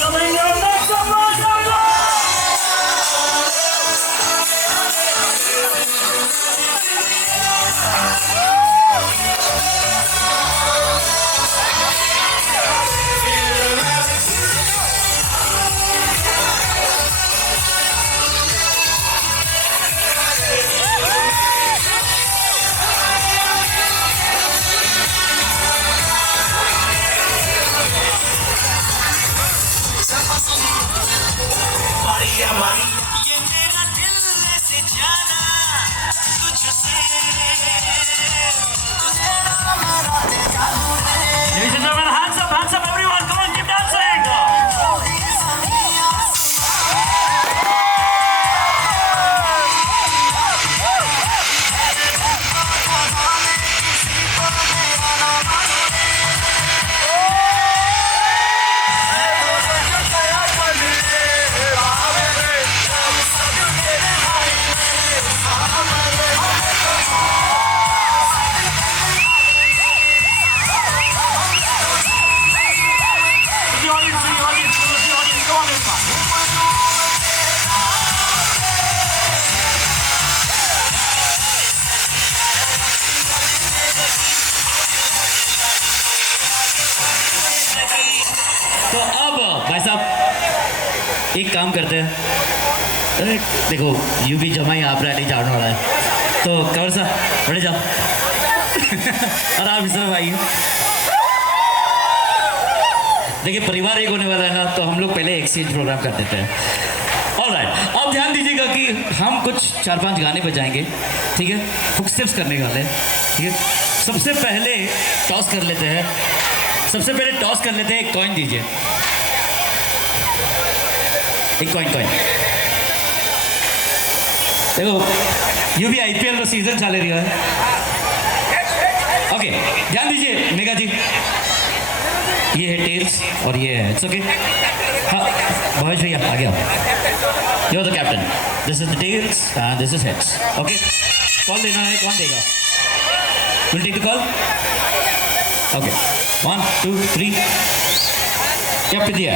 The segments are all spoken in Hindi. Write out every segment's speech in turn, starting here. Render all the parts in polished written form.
Coming up next up, Maria, Maria, ये मेरा दिल से जाना तुझसे तुझे ना मेरा जादू है। ladies and gentlemen, hands up, everyone! Come on, keep dancing! तो अब भाई साहब एक काम करते हैं, अरे देखो यू भी जमा ही आप रैली जाने वाला है, तो कवर साहब बड़े जाओ आराम से भाई। देखिए परिवार एक होने वाला है ना, तो हम लोग पहले एक्सचेंज प्रोग्राम कर देते हैं। ऑलराइट, अब ध्यान दीजिएगा कि हम कुछ 4-5 गाने बजाएंगे, ठीक है, हुक स्टेप्स करने वाले हैं, ठीक है। सबसे पहले टॉस कर लेते हैं, एक कॉइन दीजिए, एक कॉइन। देखो यू भी आईपीएल का सीजन चल रही है। ओके ध्यान दीजिए मेगा जी, ये है टेल्स और ये है इट्स ओके। हाँ महेश भैया आ गया, you are the captain, this is the tails and this is heads. Okay call देना है, कौन देगा? Will take the call. Okay 1 2 3 क्या दिया?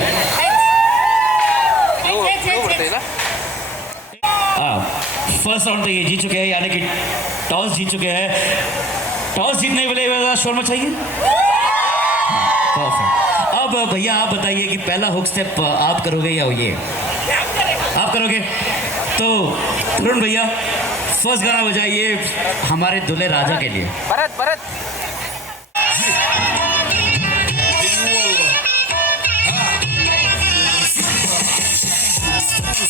फर्स्ट राउंड तो ये जीत चुके हैं, यानी कि टॉस जीत चुके हैं। टॉस जीतने के लिए शोर मचाइए। अब भैया आप बताइए कि पहला हुक स्टेप आप करोगे या ये आप करोगे? तो तरुण भैया फर्स्ट गाना बजाइए हमारे दूल्हे राजा के लिए। भरत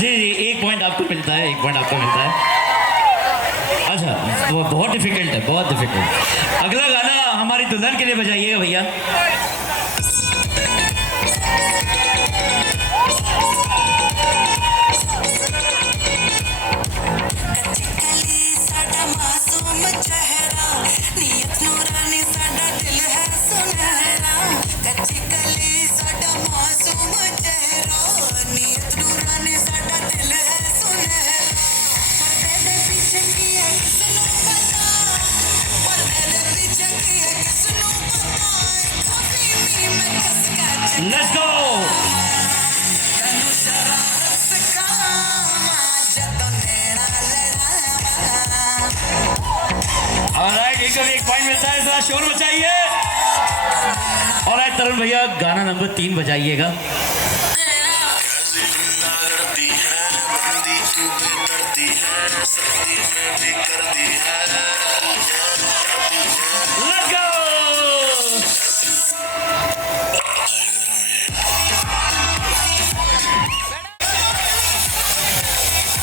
जी एक पॉइंट आपको मिलता है, अच्छा वो बहुत डिफिकल्ट है। अगला गाना हमारी दुल्हन के लिए बजाइएगा भैया। Let's go! Alright, एक पॉइंट मिलता है, जरा शोर मचाइए। Alright, तरुण भैया गाना नंबर 3 बजाइएगा। Let's go!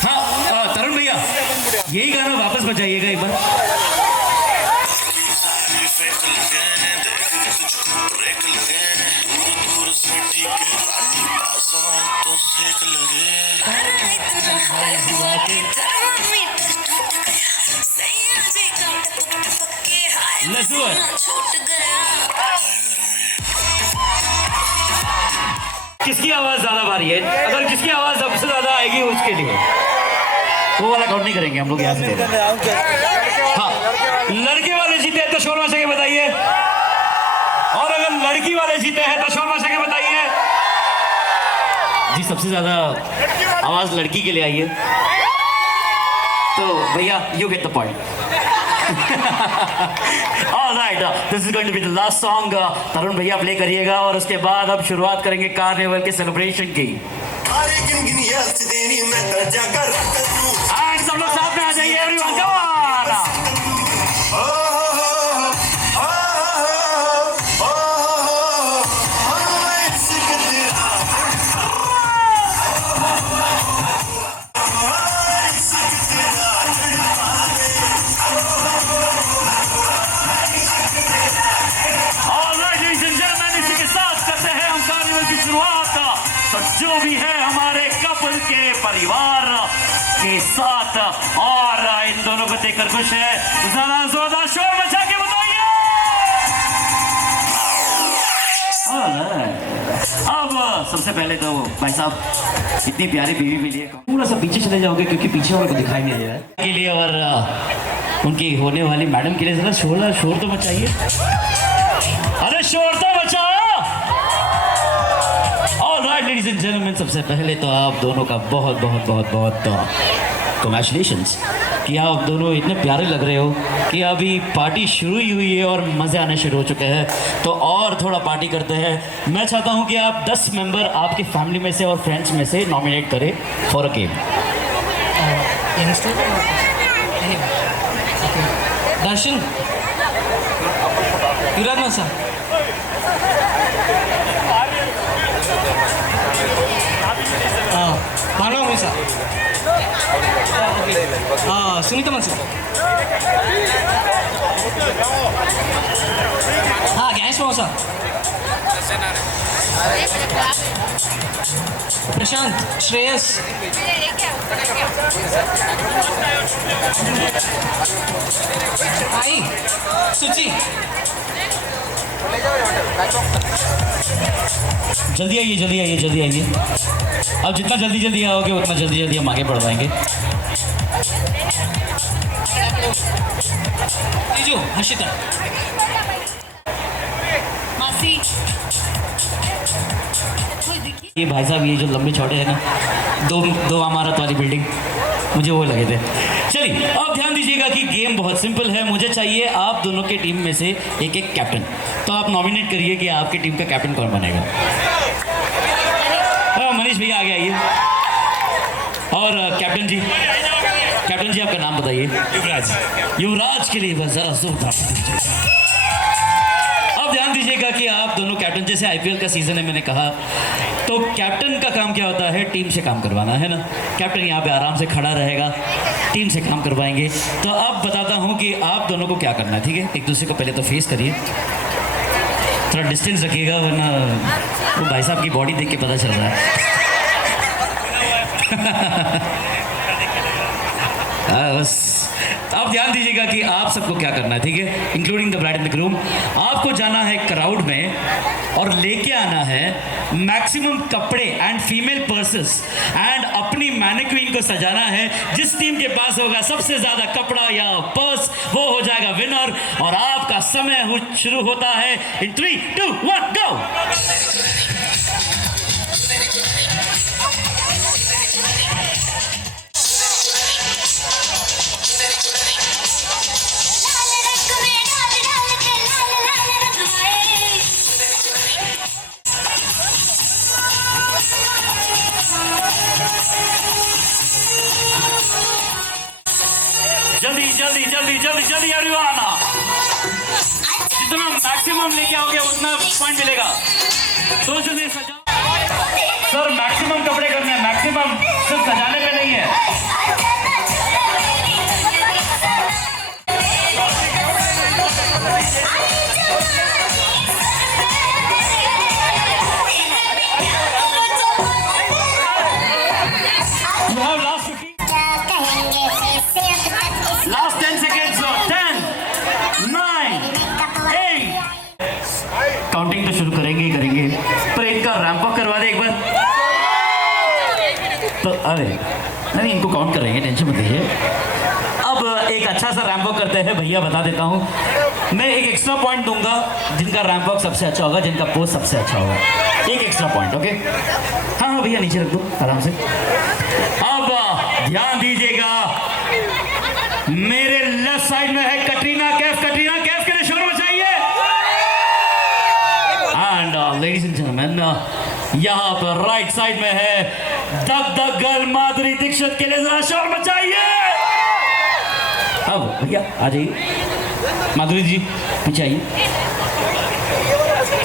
हाँ तरुण भैया यही गाना वापस बजाइएगा एक बार। Let's do it. किसकी आवाज ज्यादा भारी है? अगर किसकी आवाज सबसे ज्यादा आएगी उसके लिए वो वाला काउंट नहीं करेंगे हम लोग, यहाँ से दे रहे हैं। हाँ, लड़के वाले जीते हैं तो शोर मचा के बताइए, और अगर लड़की वाले जीते हैं तो शोर मचा के बताइए। जी सबसे ज्यादा आवाज लड़की के लिए आई है, तो भैया you get the point. All right, this is going to be the last song. तरुण भैया प्ले करिएगा और उसके बाद अब शुरुआत करेंगे कार्निवल के सेलिब्रेशन की। And सब लोग साथ में आ जाइए everyone, come on! तो जो भी है हमारे कपल के परिवार के साथ, और इन दोनों को देखकर खुश है, जरा जोरदार शोर मचा के बताइए। अब सबसे पहले तो भाई साहब इतनी प्यारी बीवी मिली है, थोड़ा सा पीछे चले जाओगे क्योंकि पीछे वाले को दिखाई नहीं दे रहा है के लिए, और उनकी होने वाली मैडम के लिए जरा शोर तो मचाइए। अरे शोर तो मचाओ। ऑलराइट लेडीज एंड जेंटलमैन, सबसे पहले तो आप दोनों का बहुत बहुत बहुत बहुत कंग्रेचुलेशंस कि आप दोनों इतने प्यारे लग रहे हो कि अभी पार्टी शुरू ही हुई है और मज़े आने शुरू हो चुके हैं, तो और थोड़ा पार्टी करते हैं। मैं चाहता हूं कि आप 10 मेंबर आपकी फैमिली में से और फ्रेंड्स में से नॉमिनेट करें फॉर अ गेम। दर्शन, युवराज मासा, मानव मिसा, सुनीता मनसा, हाँ गैस मौसा, प्रशांत, श्रेयस, आई, सुची, जल्दी आइए जल्दी आइए जल्दी आइए। अब जितना जल्दी जल्दी आओगे उतना जल्दी जल्दी हम आगे बढ़ पाएंगे। तीजू, हर्षिता, मासी, ये भाई साहब ये जो लंबे छोटे हैं ना, दो इमारत वाली बिल्डिंग, मुझे वो लगे थे। चलिए अब ध्यान दीजिएगा कि गेम बहुत सिंपल है। मुझे चाहिए आप दोनों के टीम में से एक एक कैप्टन, तो आप नॉमिनेट करिए कि आपकी टीम का कैप्टन कौन बनेगा। मनीष भैया आगे आइए, और कैप्टन जी आपका नाम बताइए। युवराज के लिए बस जरा जोरदार। अब ध्यान दीजिएगा कि आप दोनों कैप्टन, जैसे आईपीएल का सीजन है मैंने कहा, तो कैप्टन का काम क्या होता है, टीम से काम करवाना है ना। कैप्टन यहाँ पे आराम से खड़ा रहेगा, टीम से काम करवाएंगे। तो अब बताता हूँ कि आप दोनों को क्या करना है, ठीक है। एक दूसरे को पहले तो फेस करिए, थोड़ा डिस्टेंस रखिएगा वरना वो भाई साहब की बॉडी देख के पता चल रहा है। बस अब ध्यान दीजिएगा कि आप सबको क्या करना है, ठीक है, including the bride and the groom. आपको जाना है क्राउड में और लेके आना है मैक्सिमम कपड़े एंड फीमेल पर्सेस, एंड अपनी मैनिक्वीन को सजाना है। जिस टीम के पास होगा सबसे ज्यादा कपड़ा या पर्स, वो हो जाएगा विनर। और आपका समय शुरू होता है इन 3, 2, 1 गो। जल्दी एवरीवन, जितना मैक्सिमम लेके आओगे उतना पॉइंट मिलेगा। तो जल्दी सजाओ सर, मैक्सिमम कपड़े करने हैं, मैक्सिमम, सिर्फ सजाने पे नहीं है। Last 10 seconds, 10, 9, 8। काउंटिंग तो शुरू करेंगे ही करेंगे, पर एक का रैंप अप करवा दे एक बार। तो अरे नहीं, इनको काउंट करेंगे, टेंशन मत लीजिए। अब एक अच्छा सा रैंप वॉक करते हैं भैया, बता देता हूँ मैं एक एक्स्ट्रा पॉइंट दूंगा जिनका रैंप वॉक सबसे अच्छा होगा, जिनका पोज सबसे अच्छा होगा, एक एक्स्ट्रा पॉइंट। ओके हाँ हाँ भैया नीचे रख दो आराम से। अब ध्यान दीजिएगा, मेरे लेफ्ट साइड में है कटरीना कैफ। कटरीना कैफ के लिए शोर मचाइए। एंड लेडीज एंड जेंटलमैन, यहाँ पर राइट साइड में है दग दग गर्ल माधुरी दीक्षित के लिए जरा शोर मचाइए। अब भैया आ जाइए, माधुरी जी पीछे आइए।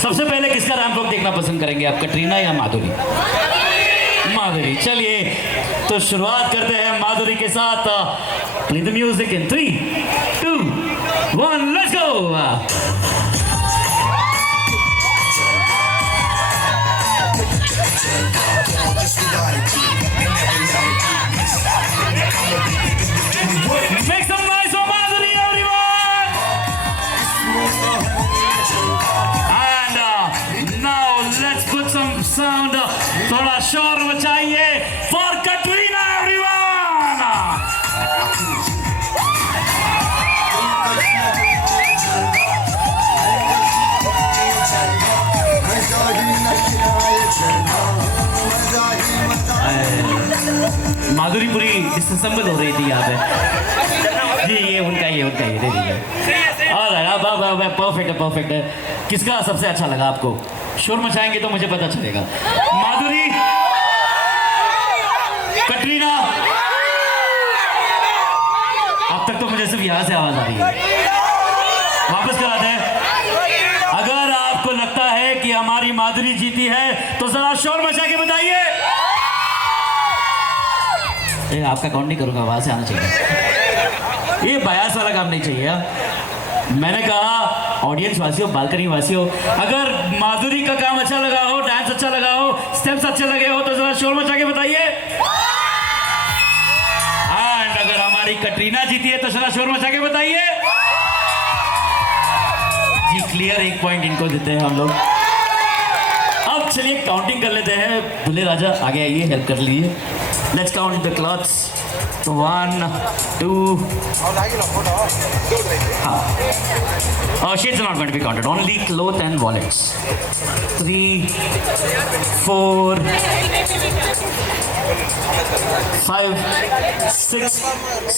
सबसे पहले किसका रैंप वॉक देखना पसंद करेंगे आप, कटरीना या माधुरी? माधुरी। चलिए तो शुरुआत करते हैं माधुरी के साथ। Play the music in 3, 2, 1, let's go. Make some noise for Madhuri, everyone! And now let's put some sound. थोड़ा शोर मचाइए for Katrina, everyone! माधुरी पूरी डिसम्बल हो रही थी यहाँ पे जी। ये उनका ही दे दीजिए। और परफेक्ट है, परफेक्ट है। किसका सबसे अच्छा लगा आपको? शोर मचाएंगे तो मुझे पता चलेगा। माधुरी, कटरीना, अब तक तो मुझे सिर्फ यहाँ से आवाज आ रही है। वापस कराते हैं। अगर आपको लगता है कि हमारी माधुरी जीती है तो जरा शोर मचा के बताइए। आपका काउंट नहीं करूंगा, वहां से आना चाहिए। ये बयास वाला काम नहीं चाहिए। मैंने कहा ऑडियंस वासियों, बालकनी वासियों, अगर माधुरी का काम अच्छा लगा हो, डांस अच्छा लगा हो, स्टेप्स अच्छे लगे हो तो जरा शोर मचा के बताइए। एंड अगर हमारी कटरीना जीती है तो जरा शोर मचा के बताइए। जी क्लियर, एक पॉइंट इनको देते हैं हम लोग। अब चलिए काउंटिंग कर लेते हैं। दूल्हे राजा आगे आइए, हेल्प कर लीजिए। Let's count the cloths. 1, 2. Shades are not going to be counted. Only cloth and wallets. 3, 4, 5, 6,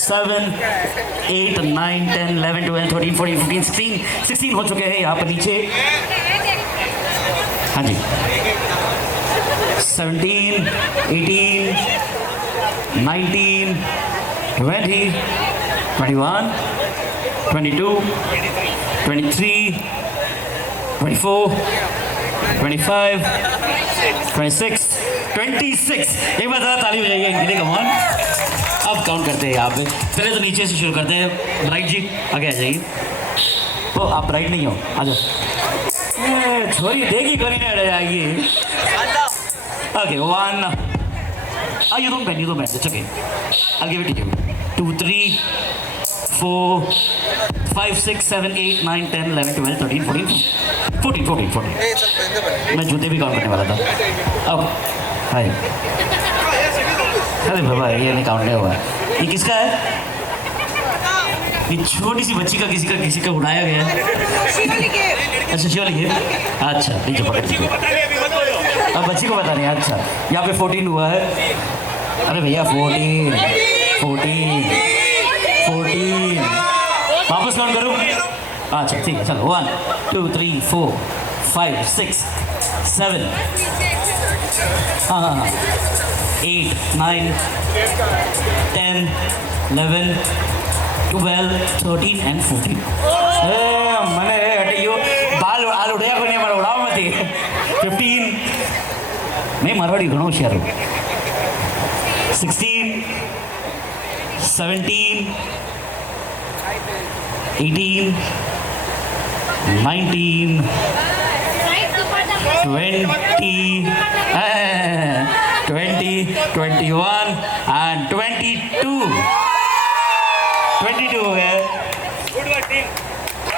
7, 8, 9, 10, 11, 12, 13, 14, 15, 16 हो चुके हैं यहाँ पर नीचे। हाँ जी 17, 18, 19, 20, 21, 22, 23, 24, 25, 26, 26। एक बार ज़रा ताली बजाइए इनके लिए, कम ऑन। अब काउंट करते हैं यहाँ पे। पहले तो नीचे से शुरू करते हैं। राइट जी आगे आ जाइए। ओ आप राइट नहीं हो, आ जाओ। छोरी देखी करी नहीं जाएगी। Okay 1। You don't bend, it's okay. I'll give it to you. 2, 3, 4, 5, 6, 7, 8, 9, 10, 11, 12, 13, 14, 14. मैं जूते भी काउंट करने वाला था। अब हाय, अरे बाबा ये नहीं काउंट नहीं हुआ। ये किसका है? ये छोटी सी बच्ची का किसी का उड़ाया गया है। अच्छा शिवाली के, अच्छा नीचे पकड़ लीजिए। अब बच्ची को पता नहीं। अच्छा यहाँ पे 14 हुआ है। अरे भैया 14। वापस काउंट करूँ? अच्छा ठीक है चलो। 1, 2, 3, 4, 5, 6, 7, हाँ 8, 9, 10, 11, 12, 13 and 14। मैंने हटियो बाल आल उड़ाया को नहीं, हमारा उड़ाओ मत। 15 मैं मारवाड़ी घणो होशियार हूँ। 16, 17, 18, 19, 20, 21 and 22। 22 हो गए।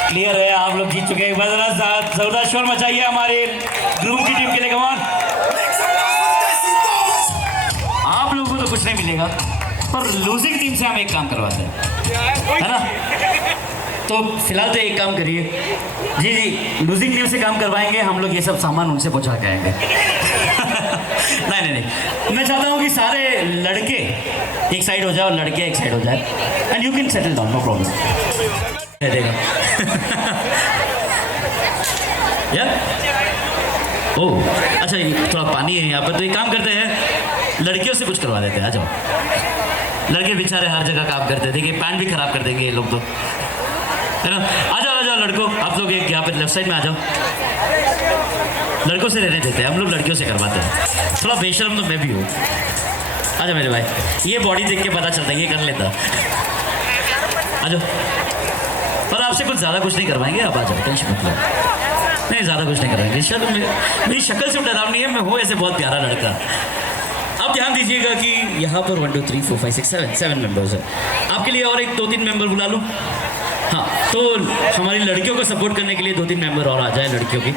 क्लियर है, आप लोग जीत चुके हैं। जोरदार शोर मचाइए हमारे ग्रुप की टीम के लिए। कमान, आप लोगों को तो कुछ नहीं मिलेगा, पर लूजिंग टीम से हम एक काम करवाते हैं, है ना? तो फिलहाल तो एक काम करिए जी जी, लूजिंग टीम से काम करवाएंगे हम लोग, ये सब सामान उनसे पहुंचा के आएंगे। नहीं नहीं नहीं, मैं चाहता हूँ कि सारे लड़के एक साइड हो जाए और लड़के एक साइड हो जाए, and you can settle down, no problem. देगा यार, ओह अच्छा, ये थोड़ा पानी है यहाँ पर, तो एक काम करते हैं लड़कियों से कुछ करवा देते हैं, आ जाओ। लड़के बेचारे हर जगह काम करते हैं, देखिए पैंट भी खराब कर देंगे ये लोग तो, है ना? आ जाओ लड़कों, आप लोग एक यहाँ पर लेफ्ट साइड में आ जाओ। लड़कों से रहने देते हैं, हम लोग लड़कियों से करवाते हैं। थोड़ा बेशर्म तो मैं भी हूँ। आ जाओ मेरे भाई, ये बॉडी देख के पता चलता है ये कर लेता। आ जाओ, पर आपसे कुछ ज़्यादा कुछ नहीं करवाएंगे, आप आ जाओ, टेंशन मत लो। नहीं ज़्यादा कुछ नहीं करवाएंगे, शायद मेरी शक्ल से डरावनी है, मैं हूँ ऐसे बहुत प्यारा लड़का। आप ध्यान दीजिएगा कि यहाँ पर 1 2 3 4 5 6 7 मेंबर्स है। आपके लिए और एक 2-3 मेंबर बुला लूँ? हाँ, तो हमारी लड़कियों को सपोर्ट करने के लिए 2-3 मेंबर और आ जाए लड़कियों की।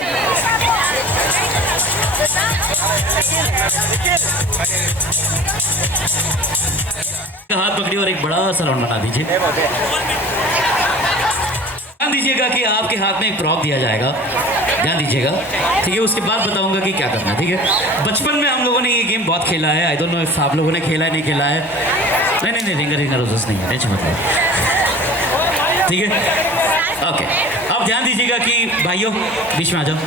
हाथ पकड़िए और एक बड़ा सा राउंड बना दीजिए। ध्यान दीजिएगा कि आपके हाथ में एक प्रॉप दिया जाएगा, ध्यान दीजिएगा, ठीक है? उसके बाद बताऊंगा कि क्या करना है, ठीक है? बचपन में हम लोगों ने ये गेम बहुत खेला है, आई डोंट नो इफ आप लोगों ने खेला है नहीं खेला है। नहीं रिंगर रोजस नहीं है, टेंशन मत लो, ठीक है? ओके, अब ध्यान दीजिएगा कि भाइयों बीच में आ जाओ,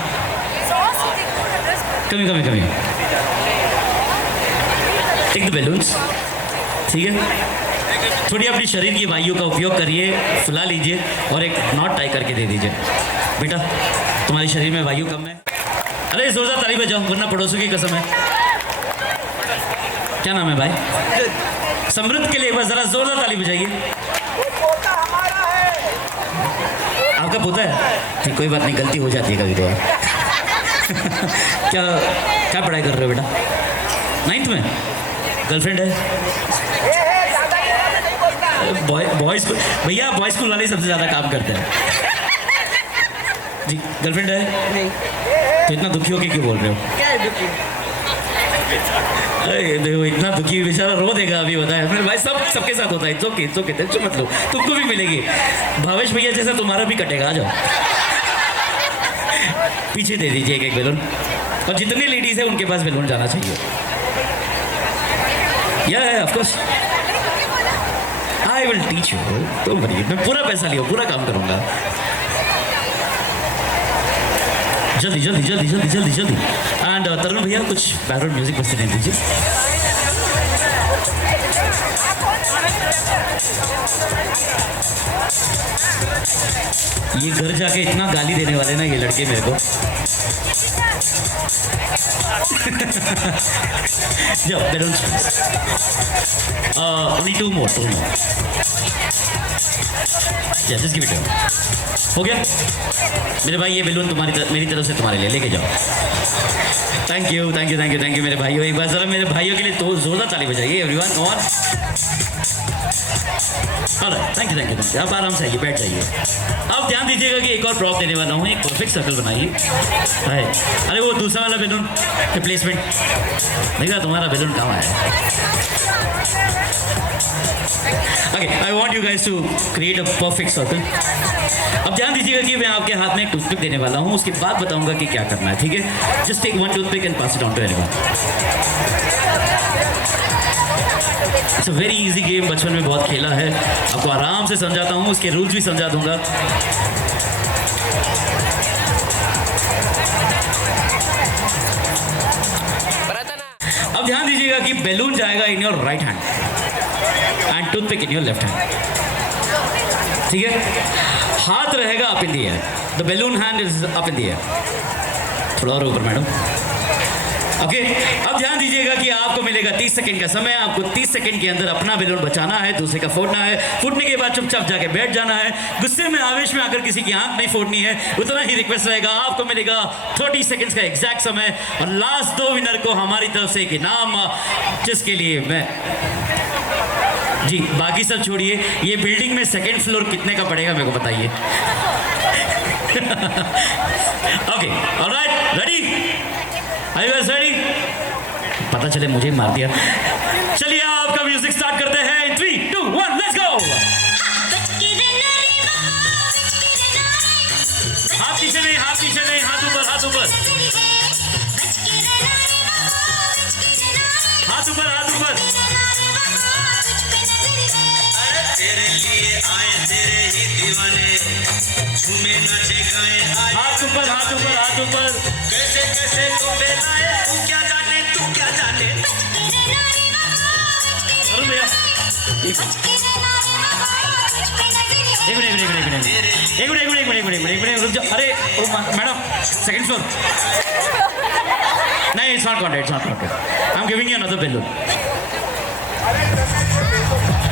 कमी टेक द बैलून्स, ठीक है? थोड़ी अपनी शरीर की वायु का उपयोग करिए, फुला लीजिए और एक नॉट टाई करके दे दीजिए। बेटा तुम्हारे शरीर में वायु कम है। अरे जोरदार ताली बजाओ वरना पड़ोसों की कसम है। क्या नाम है भाई? समृद्ध के लिए एक बार जरा जोरदार ताली बजाइए। आपका पोता है? ठीक, कोई बात नहीं, गलती हो जाती है कभी कभार। क्या पढ़ाई कर रहे हो बेटा? 9th में? गर्लफ्रेंड है? बॉय स्कूल भैया, बॉय स्कूल वाले सबसे ज़्यादा काम करते हैं जी। गर्लफ्रेंड है? नहीं। तो इतना दुखी होके क्यों बोल रहे हो? क्या है दुखी? अरे देखो इतना दुखी बेचारा रो देगा अभी, बताया मेरे भाई, सबके साथ होता है। ओके टेंशन मत लो, तुमको भी मिलेगी। भावेश भैया जैसा तुम्हारा भी कटेगा, आ जाओ। पीछे दे दीजिए एक बैलून, और जितनी लेडीज है उनके पास बैलून जाना चाहिए। या of course I will teach you, don't worry, मैं पूरा पैसा लिया, पूरा काम करूंगा। जल्दी एंड तरुण भैया कुछ बैकग्राउंड म्यूजिक बजते दे दीजिए। ये घर जाके इतना गाली देने वाले ना ये लड़के मेरे को। जाओ balloons, only two more. Yeah, just give it to him. हो गया मेरे भाई, ये बैलून मेरी तरफ से तुम्हारे लिए लेके जाओ। थैंक यू मेरे भाइयों। एक बार जरा मेरे भाइयों के लिए तो जोरदार ताली बजाइए एवरीवन। On, thank you. आप आराम से आइए, बैठ जाइए। अब ध्यान दीजिएगा कि एक और प्रॉप देने वाला हूँ, एक परफेक्ट सर्कल बनाइए। अरे वो दूसरा वाला बैलून रिप्लेसमेंट देखा, तुम्हारा बैलून कहाँ है? Okay, I want you guys to create a perfect circle. अब ध्यान दीजिएगा कि मैं आपके हाथ में एक टूथपिक देने वाला हूँ, उसके बाद बताऊंगा कि क्या करना है, ठीक है? Just take 1 toothpick and pass it on to anyone. It's a very easy game, बचपन में बहुत खेला है, आपको आराम से समझाता हूँ, उसके रूल्स भी समझा दूंगा। अब ध्यान दीजिएगा कि बैलून जाएगा in your right hand and toothpick in your left hand, ठीक है? हाथ रहेगा up in the air, the balloon hand is up in the air, थोड़ा और ऊपर मैडम। ओके, अब ध्यान दीजिएगा कि आपको मिलेगा 30 सेकंड का समय। आपको 30 सेकंड के अंदर अपना बैलून बचाना है, दूसरे का फोड़ना है। फूटने के बाद चुपचाप जाके बैठ जाना है। गुस्से में, आवेश में आकर किसी की आंख नहीं फोड़नी है, उतना ही रिक्वेस्ट रहेगा। आपको मिलेगा 30 सेकंड्स का एग्जैक्ट समय, और लास्ट 2 विनर को हमारी तरफ से एक इनाम, जिसके लिए मैं जी, बाकी सब छोड़िए, ये बिल्डिंग में 2nd फ्लोर कितने का पड़ेगा मेरे को बताइए। Okay, alright, ready? Are you guys ready? पता चले मुझे मार दिया। चलिए आपका म्यूजिक स्टार्ट करते हैं। लिए आए तेरे ही दीवाने झूमे नाचे गाए आए हाथ ऊपर हाथ ऊपर हाथ ऊपर। कैसे कैसे तो बेलाए तू क्या जाने अरुण भैया एक मिनट रुक जाओ। अरे मैडम सेकंड फ्लोर। नहीं it's not contact I am giving you another balloon.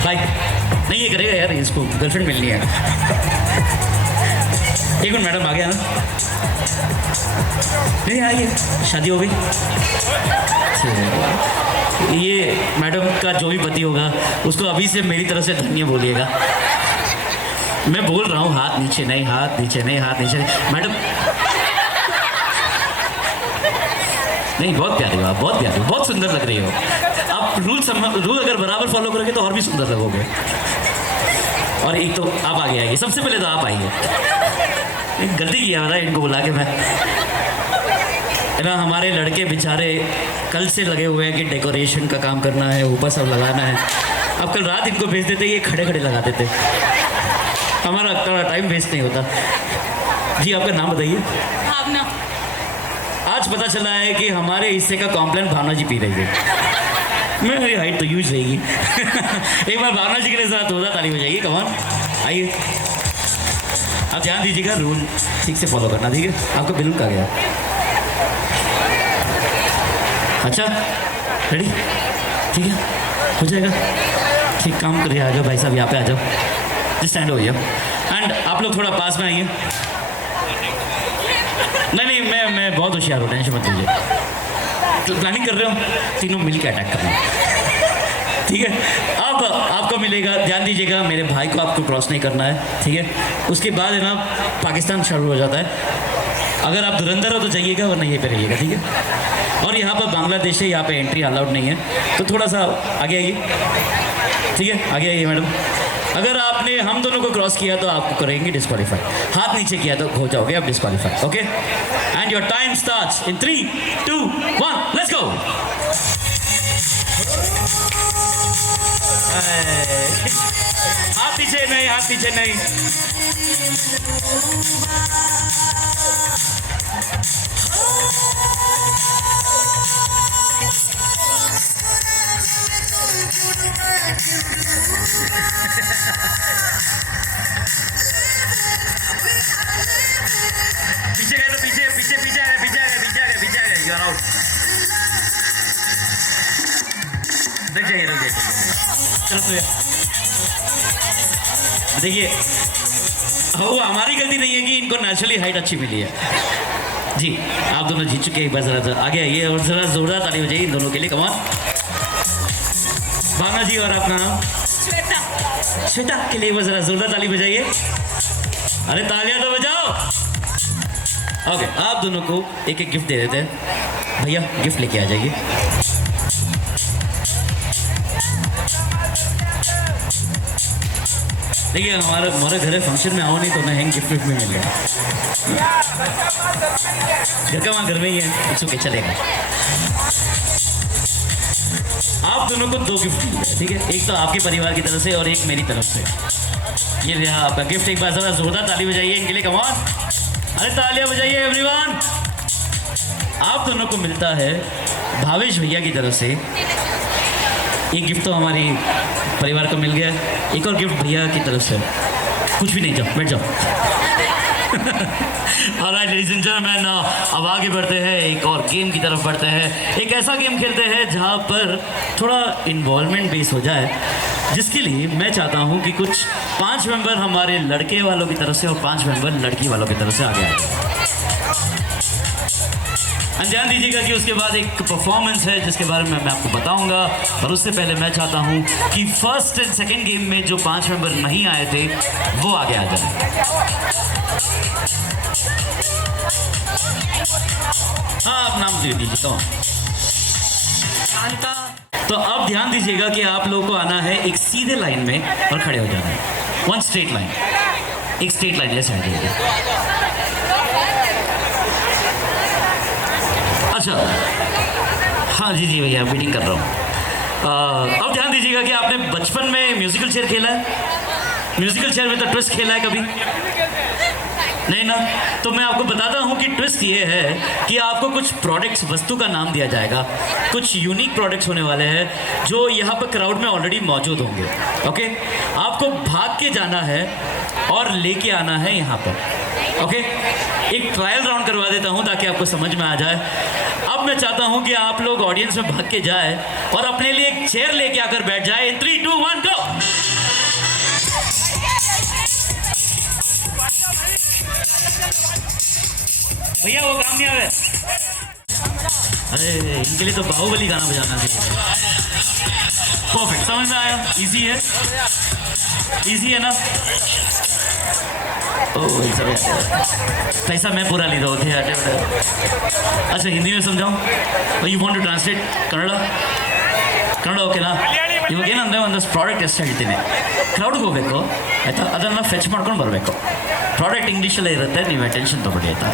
भाई नहीं ये करेगा यार, इसको गर्लफ्रेंड मिलनी है। एक मिनट मैडम आ गया ना? नहीं आइए, शादी हो गई। ये मैडम का जो भी पति होगा उसको अभी से मेरी तरफ से धन्य बोलिएगा। मैं बोल रहा हूँ हाथ नीचे नहीं, हाथ नीचे नहीं, हाथ नीचे नहीं। मैडम नहीं, बहुत प्यारी हो आप, बहुत प्यारी हो, बहुत सुंदर लग रही हो आप। रूल अगर बराबर फॉलो करोगे तो और भी सुंदर लगोगे। और एक तो आप आगे आइए, सबसे पहले तो आप आइए। एक गलती किया था इनको बुला के मैं ना। हमारे लड़के बेचारे कल से लगे हुए हैं कि डेकोरेशन का काम करना है, ऊपर सब लगाना है। अब कल रात इनको भेज देते, ये खड़े खड़े लगा देते, हमारा टाइम वेस्ट नहीं होता। जी आपका नाम बताइए। भावना। आज पता चला है कि हमारे हिस्से का कॉम्प्लेन भावना जी पी रही है। मेरी हाइट तो यूज रहेगी। एक बार भावना जी के लिए जरा जोरदार ताली बजाइए। कमान आइए। आप ध्यान दीजिएगा, रूल ठीक से फॉलो करना, ठीक है? आपका बिल्कुल कहा गया। अच्छा रेडी, ठीक है, हो जाएगा। ठीक काम करिए, आ जाओ भाई साहब, यहाँ पे आ जाओ, स्टैंड हो गया। एंड आप लोग थोड़ा पास में आइए। नहीं मैं बहुत होशियार हूँ, टेंशन मत लीजिए। तो प्लानिंग कर रहे हो, तीनों मिल के अटैक करना, ठीक है? अब आपको मिलेगा, ध्यान दीजिएगा, मेरे भाई को आपको क्रॉस नहीं करना है, ठीक है? उसके बाद है ना पाकिस्तान शुरू हो जाता है। अगर आप धुरंधर हो तो जाइएगा, वरना यहीं पे रहिएगा, ठीक है? और यहाँ पर बांग्लादेश है, यहाँ पे एंट्री अलाउड नहीं है, तो थोड़ा सा आगे आइए, ठीक है? आगे आइए मैडम। अगर आपने हम दोनों को क्रॉस किया तो आपको करेंगे डिस्क्वालीफाई, हाथ नीचे किया तो हो जाओगे आप disqualify, okay? And your time starts in 3, 2, 1, let's go. हाथ पीछे नहीं, हाथ पीछे नहीं। पीछे गए तो पीछे पीछे पीछे आ गए, पीछे आ गए, पीछे आ गए, पीछे आ गए, यू आर आउट। रुक जाइए, रुक जाइए, चलो देखिए, वो हमारी गलती नहीं है कि इनको नेचुरली हाइट अच्छी मिली है। जी आप दोनों जीत चुके हैं। एक बार जरा आगे आइए और जरा जोरदार ताली हो जाइए इन दोनों के लिए। कमान भावना जी, और अपना नाम? श्वेता। श्वेता के लिए जरा जोरदार ताली बजाइए। अरे तालियां तो बजाओ। ओके, आप दोनों को एक एक गिफ्ट दे देते हैं। भैया गिफ्ट लेके आ जाइए। देखिए हमारे घर फंक्शन में आओ नहीं तो ना हैंग गिफ्ट में मिल गया। घर का वहाँ घर में ही है, इट्स ओके, चलेगा। आप दोनों को 2 गिफ्ट मिल गए, ठीक है? एक तो आपके परिवार की तरफ से और एक मेरी तरफ से। ये रहा आपका गिफ्ट। एक बार जरा जोरदार ताली बजाइए इनके लिए, कमान। अरे तालियां बजाइए एवरीवन। आप दोनों को मिलता है भावेश भैया की तरफ से एक गिफ्ट, तो हमारी परिवार को मिल गया। एक और गिफ्ट भैया की तरफ से। कुछ भी नहीं, जाओ बैठ जाओ। ऑलराइट लेडीज एंड जेंटलमैन, अब आगे बढ़ते हैं, एक और गेम की तरफ बढ़ते हैं। एक ऐसा गेम खेलते हैं जहां पर थोड़ा इन्वॉल्वमेंट बेस हो जाए, जिसके लिए मैं चाहता हूं कि कुछ 5 मेंबर हमारे लड़के वालों की तरफ से और 5 मेंबर लड़की वालों की तरफ से आगे आए। ध्यान दीजिएगा कि उसके बाद एक परफॉर्मेंस है जिसके बारे में मैं आपको बताऊंगा, और उससे पहले मैं चाहता हूं कि फर्स्ट एंड सेकंड गेम में जो 5 मेंबर नहीं आए थे वो आगे आ जाए। हाँ आप नाम दे दीजिए। तो अब ध्यान दीजिएगा कि आप लोगों को आना है एक सीधे लाइन में और खड़े हो जाना है। 1 स्ट्रेट लाइन, एक स्ट्रेट लाइन ऐसे आ जाएगी। अच्छा हाँ जी भैया मीटिंग कर रहा हूँ। अब ध्यान दीजिएगा कि आपने बचपन में म्यूजिकल चेयर खेला है? म्यूजिकल चेयर में तो ट्विस्ट खेला है कभी? नहीं ना? तो मैं आपको बताता हूँ कि ट्विस्ट ये है कि आपको कुछ प्रोडक्ट्स, वस्तु का नाम दिया जाएगा, कुछ यूनिक प्रोडक्ट्स होने वाले हैं जो यहाँ पर क्राउड में ऑलरेडी मौजूद होंगे। ओके, आपको भाग के जाना है और लेके आना है यहाँ पर। ओके, एक ट्रायल राउंड करवा देता हूँ ताकि आपको समझ में आ जाए। अब मैं चाहता हूँ कि आप लोग ऑडियंस में भाग के जाए और अपने लिए एक चेयर लेके आकर बैठ जाए। इन 3, 2, 1 गो। भैया वो काम नहीं आ रहा है। अरे इनके लिए तो बाहुबली गाना बजाना चाहिए। परफेक्ट, समझ में आया? इजी है, इजी है ना? पैसा मैं पूरा ली रहा थे। अच्छा हिंदी में समझाऊँ? You want to translate Kannada? Kannada ಓಕೆನಾ? ಇವಾಗ ಏನಂದರೆ ಒಂದಷ್ಟು ಪ್ರಾಡಕ್ಟ್ ಎಷ್ಟು ಹೇಳ್ತೀನಿ, ಕ್ರೌಡ್ಗೆ ಹೋಗಬೇಕು ಆಯಿತಾ, ಅದನ್ನು ಫೆಚ್ ಮಾಡ್ಕೊಂಡು ಬರಬೇಕು. ಪ್ರಾಡಕ್ಟ್ ಇಂಗ್ಲೀಷಲ್ಲೇ ಇರುತ್ತೆ, ನೀವು ಟೆನ್ಷನ್ ತೊಗೊಬೇಡಿ ಆಯಿತಾ?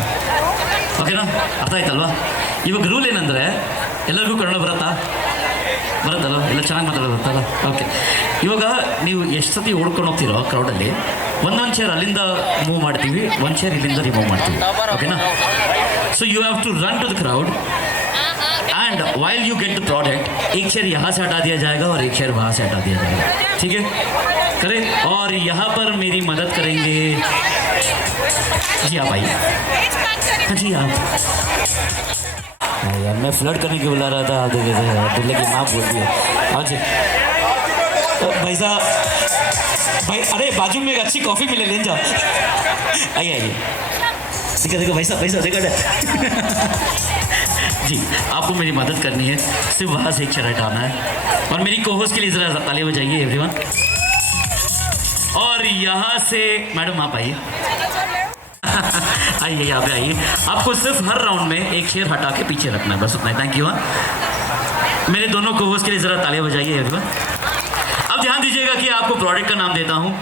ಓಕೆನಾ? ಅರ್ಥ ಆಯ್ತಲ್ವಾ? ಇವಾಗ ರೂಲ್ ಏನಂದರೆ ಎಲ್ಲರಿಗೂ ಕನ್ನಡ ಬರುತ್ತಲ್ಲ? ಎಲ್ಲ ಚೆನ್ನಾಗಿ ಮಾತಾಡೋದು ಬರುತ್ತಲ್ಲ? ಓಕೆ, ಇವಾಗ ನೀವು ಎಷ್ಟು ಸತಿ ಓಡ್ಕೊಂಡು ಹೋಗ್ತಿರೋ ಕ್ರೌಡಲ್ಲಿ ಒಂದೊಂದು ಚೇರ್ ಅಲ್ಲಿಂದ ಮೂವ್ ಮಾಡ್ತೀವಿ, ಒಂದು ಚೇರ್ ಇಲ್ಲಿಂದ ರಿಮೂವ್ ಮಾಡ್ತೀವಿ. ಓಕೆನಾ? So you have to run to the crowd and while you get the product, एक शेयर यहाँ से हटा दिया जाएगा और एक शेयर वहाँ से हटा दिया जाएगा. ठीक है, करें. और यहाँ पर मेरी मदद करेंगे जी आप आइए. जी आप. यार मैं फ्लर्ट करने के बुला रहा था, दूल्हे की माँ बोल दिया. हाँ जी भाई साहब, भाई अरे बाजू में एक अच्छी कॉफ़ी मिले, ले जाओ. आइए आइए. देखो देखो भाई साहब देखो जी, आपको मेरी मदद करनी है, सिर्फ वहाँ से एक शेयर हटाना है. और मेरी कोहोस्ट के लिए ज़रा ताली बजाइए एवरीवन. और यहाँ से मैडम आप आइए. आइए यहाँ पे आइए. आपको सिर्फ हर राउंड में एक शेयर हटा के पीछे रखना है, बस उतना ही. Thank you. मेरे दोनों कोहोस्ट के लिए ज़रा ताली बजाइए एवरीवन. अब ध्यान दीजिएगा कि आपको प्रोडक्ट का नाम देता हूँ.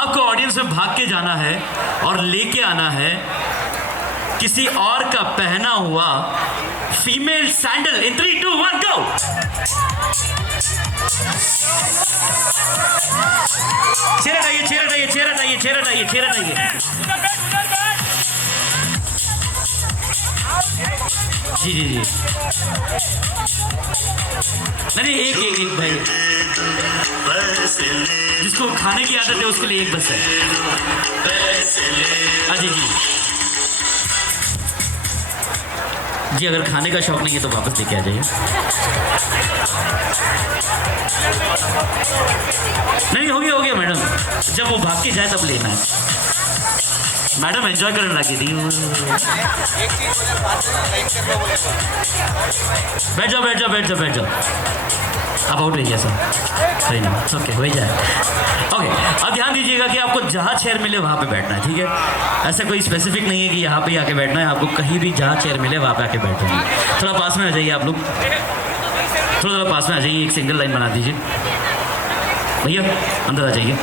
आपको ऑडियंस में भाग के जाना है और लेके आना है किसी और का पहना हुआ फीमेल सैंडल. इन 3, 2, 1 गो. चेयर हटाइए, चेयर हटाइए, चेयर हटाइए, चेयर हटाइए, चेयर हटाइए. जी जी जी. नहीं एक एक एक भाई, जिसको खाने की आदत है उसके लिए एक बस है. जी जी जी, अगर खाने का शौक नहीं है तो वापस लेके आ जाइए. नहीं हो गया मैडम, जब वो भाग के जाए तब लेना है. मैडम एंजॉय करने लगी थी. बैठ जाओ बैठ जाओ बैठ जाओ बैठ जाओ. अब आउट हो गया सर, सही ना? ओके हो ही जाए. ओके, अब ध्यान दीजिएगा कि आपको जहाँ चेयर मिले वहाँ पे बैठना है. ठीक है, ऐसा कोई स्पेसिफिक नहीं है कि यहाँ पे आके बैठना है. आपको कहीं भी जहाँ चेयर मिले वहाँ पे आके बैठना है. थोड़ा पास में आ जाइए आप लोग, थोड़ा पास में आ जाइए. एक सिंगल लाइन बना दीजिए भैया, अंदर आ जाइए.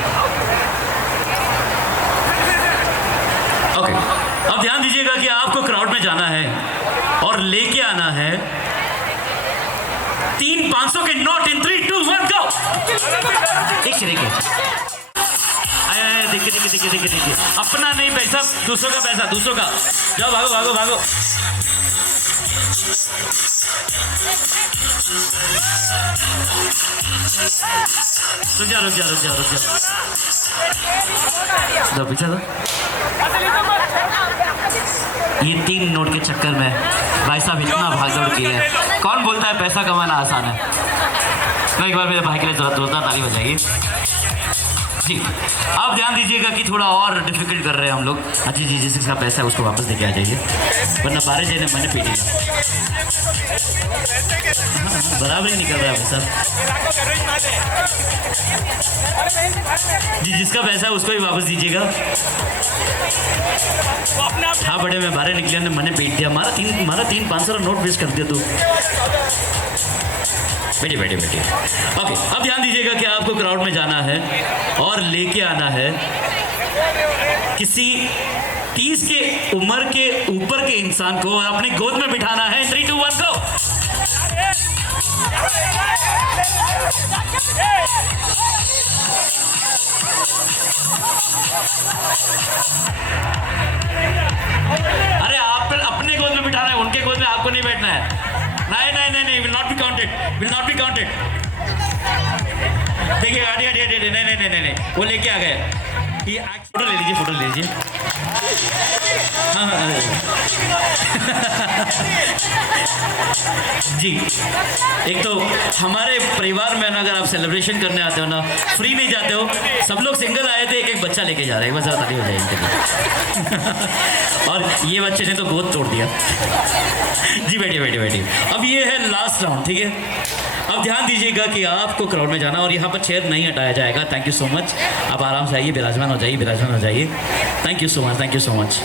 ओके, अब ध्यान दीजिएगा कि आपको क्राउड में जाना है और लेके आना है 3 500 के नोट. इन 3, 2, 1 गो. एक देखिए देखिए, अपना नहीं पैसा, दूसरों का पैसा, दूसरों का. जाओ भागो भागो भागो. रुक जा. पीछे दो. ये 3 नोट के चक्कर में भाई साहब इतना भागदौड़ की है. कौन बोलता है पैसा कमाना आसान है? मैं एक बार मेरे भाई के लिए जोरदार ताली बजाइए जी. आप ध्यान दीजिएगा कि थोड़ा और डिफिकल्ट कर रहे हैं हम लोग. अच्छा जी, जिसका पैसा है उसको वापस देके आ जाइए, वरना 12 जाने मैंने पीटी बराबर ही निकल रहा है भाई साहब जी. जिसका पैसा है उसको ही वापस दीजिएगा. हाँ बड़े में 12 निकले ने मैंने पीट दिया. मारा 3 500 नोट वेस्ट कर दिया तू. बैठिए. ओके, अब ध्यान दीजिएगा कि आपको क्राउड में जाना है और लेके आना है किसी 30 के उम्र के ऊपर के इंसान को और अपने गोद में बिठाना है. 3, 2, 1 गो. अरे आप अपने गोद में बिठाना है, उनके गोद में आपको नहीं बैठना है। नहीं नहीं नहीं नहीं, will not be counted, will not be counted. देखिए हटिए हटिए हटिए, नहीं नहीं नहीं नहीं, वो लेके आ गए। ये फोटो ले लीजिए, फोटो ले लीजिए। हाँ हाँ जी, एक तो हमारे परिवार में ना, अगर आप सेलिब्रेशन करने आते हो ना, फ्री नहीं जाते हो। सब लोग सिंगल आए थे, एक एक बच्चा लेके जा रहे हैं, बस ताली हो जाएगी। और ये बच्चे ने तो गोद तोड़ दिया। जी बैठिए बैठिए बैठिए। अब ये है लास्ट राउंड, ठीक है। अब ध्यान दीजिएगा कि आपको क्राउड में जाना, और यहाँ पर चेयर नहीं हटाया जाएगा। Thank you so much. आप आराम से आइए, विराजमान हो जाइए, विराजमान हो जाइए। Thank you so much, thank you so much.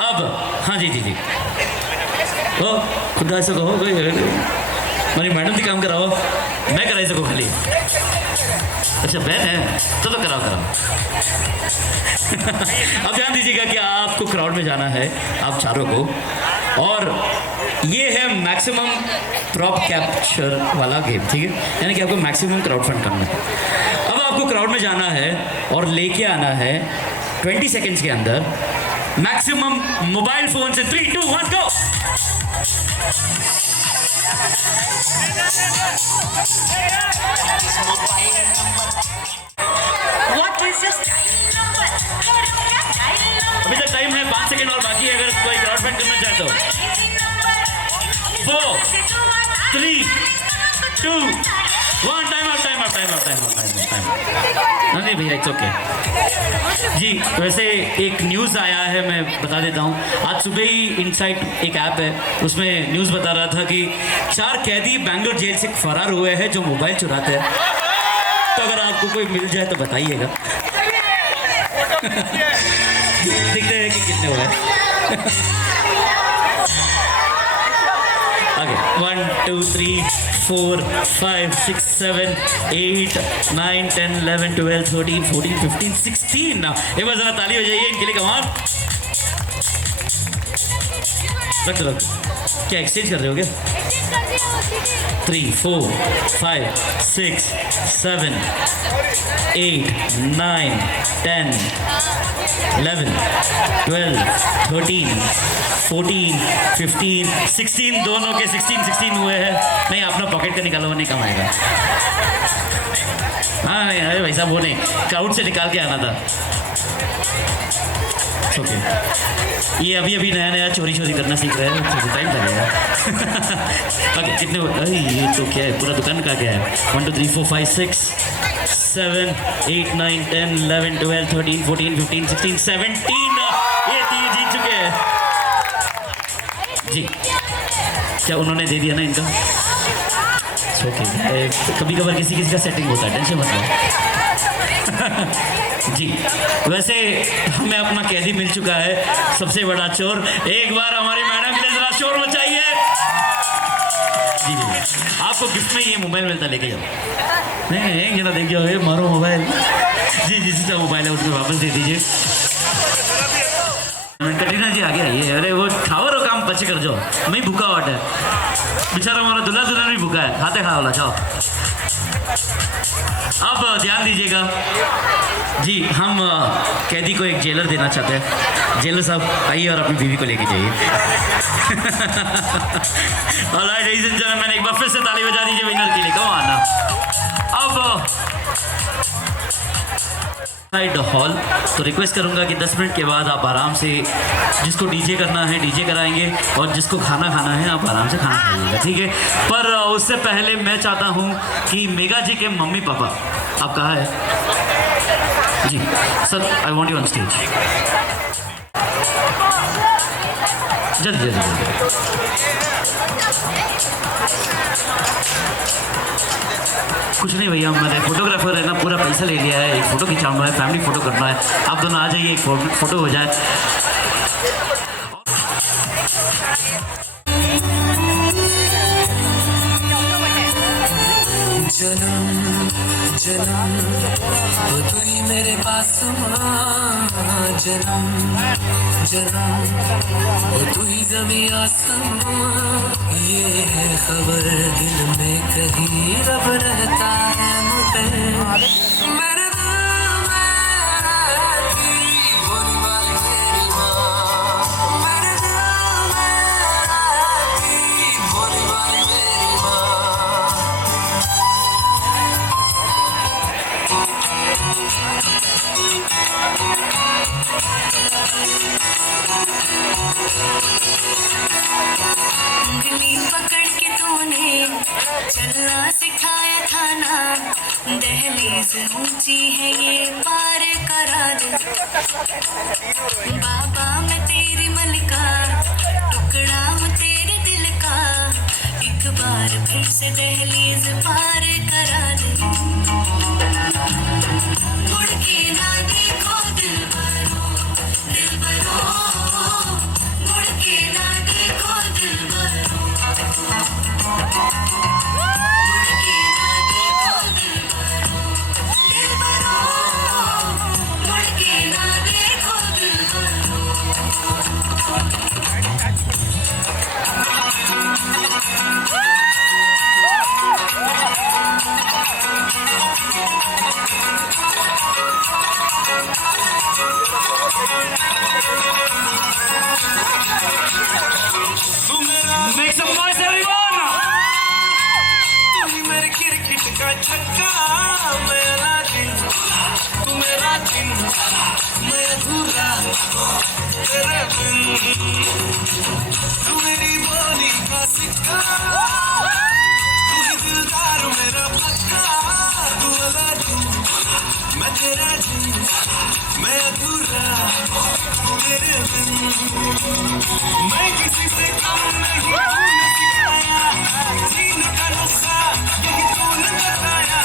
अब हाँ जी जी जी, ओ खुदा से कहो, मेरी मैडम भी काम कराओ, मैं कराई सको खाली। अच्छा बहन है तो कराओ कराओ। अब ध्यान दीजिएगा कि आपको क्राउड में जाना है, आप चारों को, और ये है मैक्सिमम प्रॉप कैप्चर वाला गेम, ठीक है। यानी कि आपको मैक्सिमम क्राउड फंड करना है। अब आपको क्राउड में जाना है और लेके आना है 20 सेकेंड्स के अंदर मैक्सिमम मोबाइल फोन से। 3 2 1 गो। अभी तक टाइम है 5 सेकेंड और बाकी है, अगर कोई क्राउड फंड करना चाहते हो। 4 3 2 1, time out, time out, time out, time out, time out. नहीं भैया, इट्स ओके जी। वैसे एक न्यूज़ आया है, मैं बता देता हूँ। आज सुबह ही इनसाइट एक ऐप है, उसमें न्यूज़ बता रहा था कि 4 कैदी बैंगलोर जेल से फरार हुए हैं जो मोबाइल चुराते हैं। तो अगर आपको कोई मिल जाए तो बताइएगा। देखते हैं कि कितने हुए। आगे 1 2 3 4 5 6 7 8 9 10 11 12 13 14 15 16। ना एक बार जरा ताली हो जाइए इनके लिए, कमाल। रख दो, क्या एक्सचेंज कर रहे हो क्या? 3 4 5 6 7 8 9 10 11 12 13 14 15 16। दोनों के 16 हुए हैं। नहीं, अपना पॉकेट का निकालो, वो नहीं कमाएगा। हाँ नहीं, अरे भाई साहब वो नहीं, क्राउड से निकाल के आना था। ओके, ये अभी अभी नया नया चोरी करना सीख रहे हैं, तो टाइम लगेगा। ओके, कितने? अरे ये तो क्या है, पूरा दुकान का क्या है? 1 2 3 4 5 6 7 8 9 10 11 12 13 14 15 16 17। ये जीत चुके हैं जी। क्या उन्होंने दे दिया ना इनका? ओके, कभी कभार किसी का सेटिंग होता है, टेंशन मत लो। जी, वैसे हमें अपना कैदी मिल चुका है, सबसे बड़ा चोर। एक बार हमारी मैडम के लिए जरा शोर मचाइए। जी जी, आपको गिफ्ट में ये मोबाइल मिलता, लेके जाओ। नहीं जरा देख जाओ, ये मारो मोबाइल। जी जी, जिसका मोबाइल है उसको वापस दे दीजिए। कटरीना जी आगे आइए। अरे वो खाओ रो काम बच्चे कर जाओ, मैं भूखा हुआ है बेचारा, हमारा दुल्हा दुल्हन भी भूखा है, खाते खा वाला। जाओ, अब ध्यान दीजिएगा जी, हम कैदी को एक जेलर देना चाहते हैं। जेलर साहब आइए और अपनी बीवी को लेके जाइए। ऑलराइट लेडीज एंड जेंटलमैन, एक बार फिर से ताली बजा दीजिए विनर के लिए। कम आना। अब हॉल, तो रिक्वेस्ट करूंगा कि 10 मिनट के बाद आप आराम से, जिसको डीजे करना है डीजे कराएंगे, और जिसको खाना खाना है आप आराम से खाना खाइएगा, ठीक है। पर उससे पहले मैं चाहता हूं कि मेगा जी के मम्मी पापा, आप कहाँ है जी? Sir, I want you on stage. जल्दी जल्दी जल्दी। कुछ नहीं भैया, मैंने फोटोग्राफर है ना, पूरा पैसा ले लिया है, एक फ़ोटो खिंचाना है, फैमिली फ़ोटो करना है। आप दोनों आ जाइए, एक फ़ोटो हो जाए। जन्म जन्म तो तू ही मेरे पास जन्म जन्म तो तू ही ज़मीं आसमां। ये है खबर दिल में कहीं रब रहता है मुझे, मेरे दिल में उंगली पकड़ के तूने चलना सिखाया था ना, दहलीज ऊंची है ये पार करा दे। बाबा मैं तेरी मलिका, टुकड़ा हूँ तेरे दिल का, एक बार फिर से दहलीज पार करा दे। मुड़ के ना देखो दिलबरो, दिलबरो, मुड़ के ना देखो दिलबरो, मुड़ के ना देखो दिलबरो, दिलबरो, मुड़ के ना देखो Dilbaro. Make some noise, everyone! तू मेरे क्रिकेट का छक्का, मेरा दिन, तू मेरा दिन, मैं अधूरा तेरे बिन। तू मेरी बोली का सिक्का, तू ही दिलदार मेरा पक्का, तू वाला दिन, मैं तेरा दिन, मैं अधूरा तू मेरे बिन। मैं किसी से कम नहीं, तूने सिखाया जीने का नुस्खा, यही तूने बताया।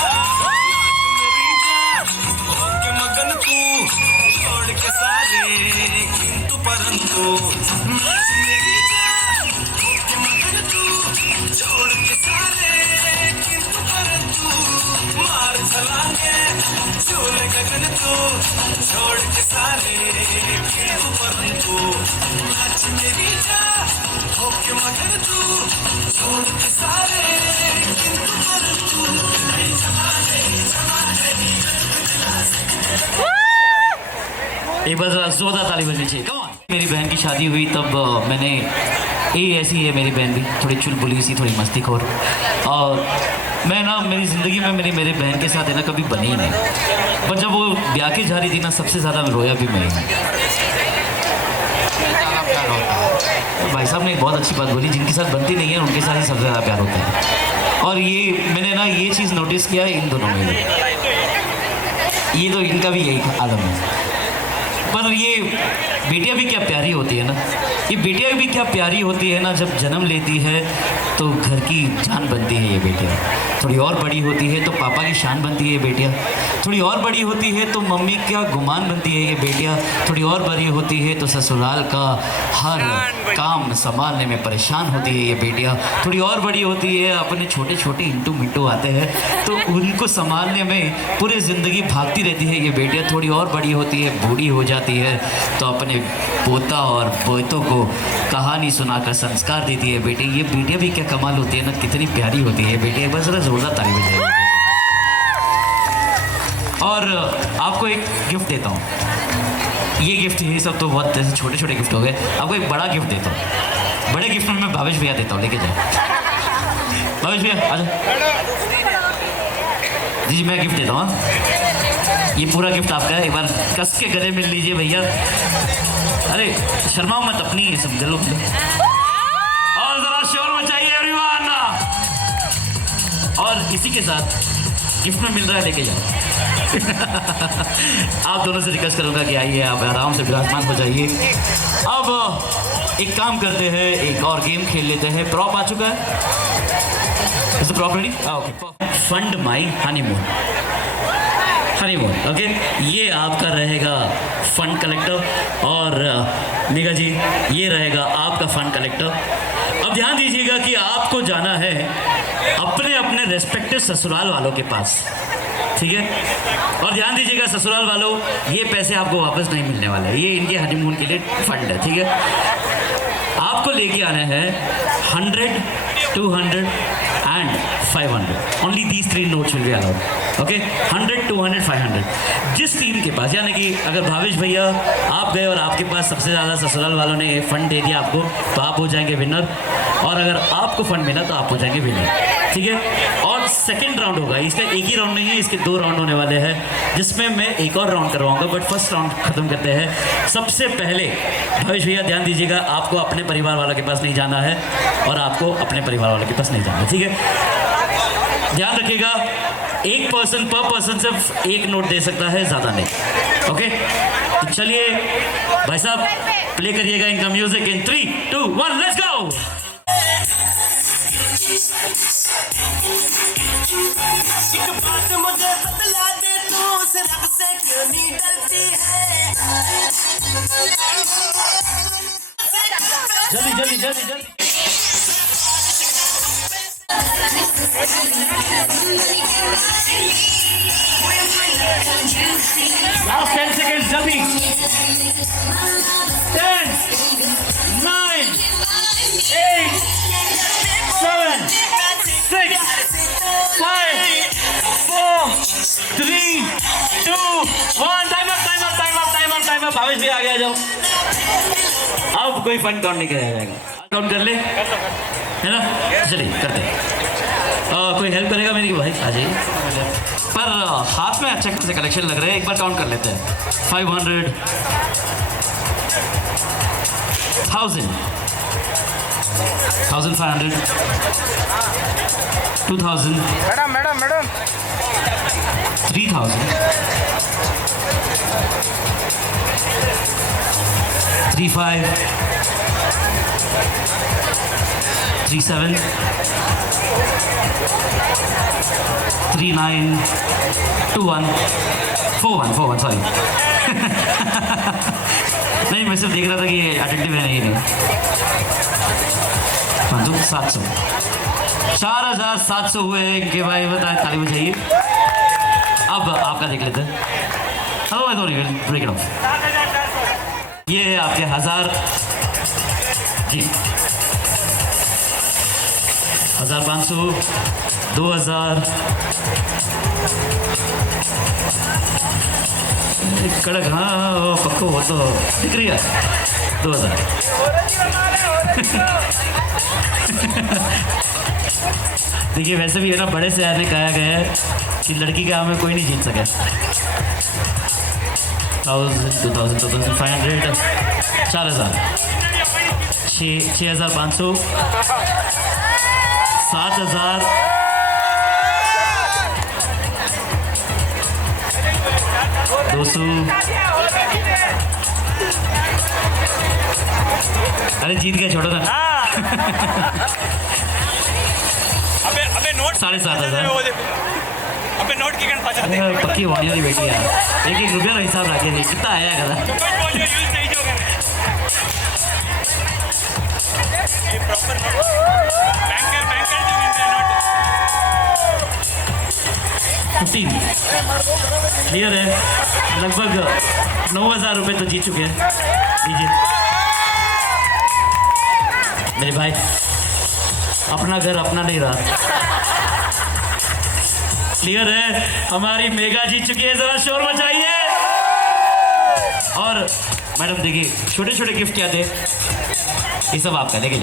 मेरी जान होके मगन तू, छोड़ के सारे किंतु परंतु। मेरी जान होके मगन तू, छोड़ के सारे किंतु परंतु। मार छलांगे झूले गगन तू, छोड़ के सारे किंतु परंतु। नाच मेरी जान होके मगन तू, छोड़ के सारे किंतु परंतु। एक बार जरा जोरदार ताली बजनी चाहिए। Come on! मेरी बहन की शादी हुई तब मैंने ये ऐसी है मेरी बहन भी, थोड़ी चुलबुली सी, थोड़ी मस्तीखोर। और मैं ना मेरी ज़िंदगी में मेरी बहन के साथ है ना कभी बनी ही नहीं, पर जब वो ब्याह के जा रही थी ना सबसे ज़्यादा रोया भी मैं। तो भाई साहब ने एक बहुत अच्छी बात बोली, जिनके साथ बनती नहीं है उनके साथ ही सबसे ज़्यादा प्यार होता है। और ये मैंने ना ये चीज़ नोटिस किया है इन दोनों में, ये तो इनका भी यही आलम है। पर ये बेटियां भी क्या प्यारी होती है ना, ये बेटियां भी क्या प्यारी होती है ना, जब जन्म लेती है तो घर की जान बनती है ये बेटियां। थोड़ी और बड़ी होती है तो पापा की शान बनती है ये बेटियां। थोड़ी और बड़ी होती है तो मम्मी का गुमान बनती है ये बेटियां। थोड़ी और बड़ी होती है तो ससुराल का हर काम संभालने में परेशान होती है ये बेटियां। थोड़ी और बड़ी होती है, अपने छोटे छोटे इंटू मिंटू आते हैं तो उनको संभालने में पूरी ज़िंदगी भागती रहती है ये बेटियां। थोड़ी और बड़ी होती है, बूढ़ी हो जाती है तो अपने पोता और पोतों को कहानी सुनाकर संस्कार देती है बेटी। ये बेटियां भी क्या कमाल होती है ना, कितनी प्यारी होती है बेटियां। बस जरा जोरदार ताली बजाइए। और आपको एक गिफ्ट देता हूँ। ये गिफ्ट ये सब तो बहुत ऐसे छोटे छोटे गिफ्ट हो गए, आपको एक बड़ा गिफ्ट देता हूँ। बड़े गिफ्ट में मैं भावेश भैया देता हूँ, लेके जाए भावेश भैया आ जाओ। जी मैं गिफ्ट देता हूँ, ये पूरा गिफ्ट आपका है, एक बार कस के गले मिल लीजिए भैया। अरे शर्माओ मत, अपनी ये सब गलो। और जरा शोर मचाइए एवरीवन। और इसी के साथ गिफ्ट में मिल रहा है, लेके जाओ। आप दोनों से रिक्वेस्ट करूंगा कि आइए, आप आराम से विराजमान हो जाइए। अब एक काम करते हैं, एक और गेम खेल लेते हैं। प्रॉप आ चुका है, is the prop ready? Okay. Fund my honeymoon, honeymoon okay. ये आपका रहेगा फंड कलेक्टर और निगा जी ये रहेगा आपका फंड कलेक्टर। अब ध्यान दीजिएगा कि आपको जाना है अपने अपने रेस्पेक्टिव ससुराल वालों के पास, ठीक है। और ध्यान दीजिएगा ससुराल वालों, ये पैसे आपको वापस नहीं मिलने वाले, ये इनके हनीमून के लिए फंड है, ठीक है। आपको लेके आना है 100, 200 and 500. Only these three notes will be allowed. Okay? 100, 200, 500. जिस टीम के पास, यानी कि अगर भावेश भैया आप गए और आपके पास सबसे ज़्यादा ससुराल वालों ने फंड दे दिया आपको, तो आप हो जाएंगे विनर। और अगर आपको फंड मिला तो आप हो जाएंगे विनर, ठीक है। और सेकंड राउंड होगा। इसका एक ही राउंड नहीं है, इसके 2 राउंड होने वाले हैं, जिसमें मैं एक और राउंड करवाऊंगा, बट फर्स्ट राउंड खत्म करते हैं। सबसे पहले भवेश भैया ध्यान दीजिएगा, आपको अपने परिवार वालों के पास नहीं जाना है और आपको अपने परिवार वालों के पास नहीं जाना है, ठीक है? ध्यान रखिएगा, एक पर्सन पर पर्सन सिर्फ एक नोट दे सकता है, ज़्यादा नहीं। ओके, तो चलिए भाई साहब प्ले करिएगा इनका म्यूजिक इन 3, 2, 1, लेट्स गो। एक बात मुझे बतला दे, तू उस रब से क्यों नहीं डरती है? जल्दी जल्दी जल्दी जल्दी। लास्ट 10 seconds, जल्दी। 10, 9, 8, 7, 6, 5, 4, 3, 2, 1, time up time up time up time up time up. Bhavesh भी आ गया, जाओ। अब कोई फन काउंट नहीं किया जाएगा, काउंट कर ले, है ना? चलिए करते हैं। कोई हेल्प करेगा मेरी भाई? आ जाइए। पर हाथ में अच्छे खासे कलेक्शन लग रहे हैं, एक बार काउंट कर लेते हैं। 500, 1000, 1500, 2000, मैडम 3000, 35, 37, 39, 21, 41, सॉरी। नहीं, मैं सिर्फ देख रहा था कि ये अटेंटिव है नहीं। 700, 4700 हुए कि भाई बताए, ताली बजाइए। अब आपका देख लेते हैं। हेलो मैं सॉरी, ब्रेक इट ऑफ। ये है आपके 1000 जी, 1500, 2000, कड़क, हाँ पक्को हो तो दिख रही है। 2000। देखिए वैसे भी है ना, बड़े से आने कहा गया है कि लड़की के आम में कोई नहीं जीत सके। 1000, 2000, 2500, 4000, 6500, 7000, 200। अरे जीत गए, छोड़ो ना। अबे नोट 7500। अबे नोट की गण पाचा अरे पक्की वाणी वाली बेटी यार, 1-1 रुपया का हिसाब रखे थे, कितना आया कदा? ये प्रॉपर बैंकर जो मिलते हैं नोट 15 क्लियर है। लगभग 9000 रुपये तो जीत चुके हैं। लीजिए मेरे भाई, अपना घर अपना नहीं रहा। क्लियर है, हमारी मेगा जीत चुकी है, जरा शोर मचाइए। और मैडम देखिए, छोटे छोटे गिफ्ट क्या थे, ये सब आपका, देखिए।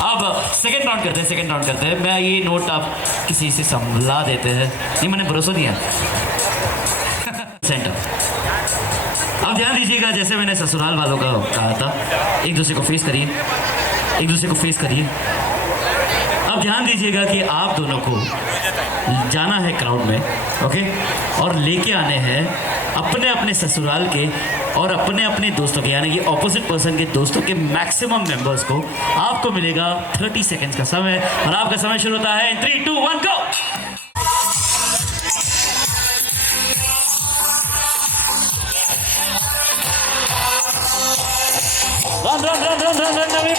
अब सेकंड राउंड करते हैं। मैं ये नोट आप किसी से संभला देते हैं, नहीं मैंने भरोसा दिया। सेंटर। अब ध्यान दीजिएगा, जैसे मैंने ससुराल वालों का कहा था, एक दूसरे को फेस करिए। अब ध्यान दीजिएगा कि आप दोनों को जाना है क्राउड में, ओके, और लेके आने हैं अपने अपने ससुराल के और अपने अपने दोस्तों के, यानी कि ऑपोजिट पर्सन के दोस्तों के मैक्सिमम मेंबर्स को। आपको मिलेगा 30 सेकेंड्स का समय, और आपका समय शुरू होता है 3, 2, 1 गो।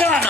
रन